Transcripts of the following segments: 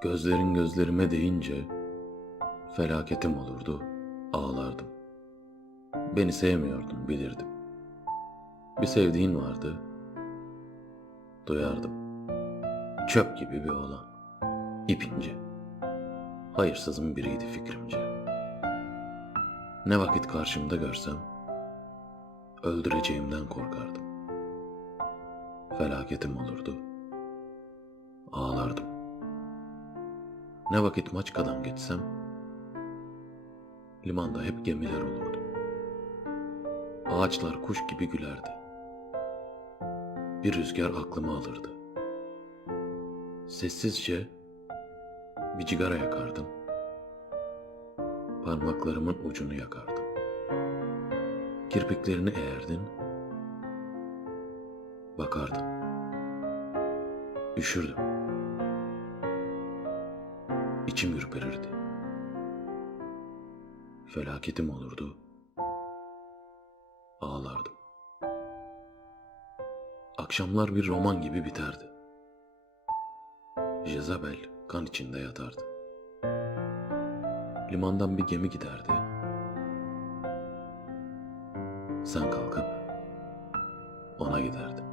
Gözlerin gözlerime değince felaketim olurdu, ağlardım. Beni sevmiyordun bilirdim. Bir sevdiğin vardı, duyardım. Çöp gibi bir oğlan, ipince. Hayırsızın biriydi fikrimce. Ne vakit karşımda görsem, öldüreceğimden korkardım. Felaketim olurdu, ağlardım. Ne vakit Maçka'dan geçsem, limanda hep gemiler olurdu. Ağaçlar kuş gibi gülerdi. Bir rüzgar aklımı alırdı. Sessizce bir cigara yakardım. Parmaklarımın ucunu yakardım. Kirpiklerini eğerdin. Bakardın. Üşürdüm. İçim ürperirdi. Felaketim olurdu. Ağlardım. Akşamlar bir roman gibi biterdi. Jezabel kan içinde yatardı. Limandan bir gemi giderdi. Sen kalkıp ona giderdin.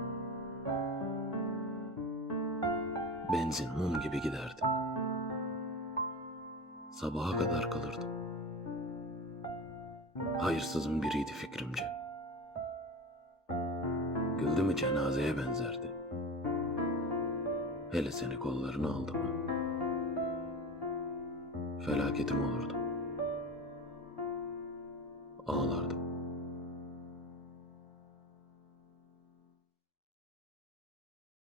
Benzin mum gibi giderdin. Sabaha kadar kalırdım. Hayırsızın biriydi fikrimce. Güldü mü cenazeye benzerdi. Hele seni kollarına aldı mı? Felaketim olurdu. Ağlardım.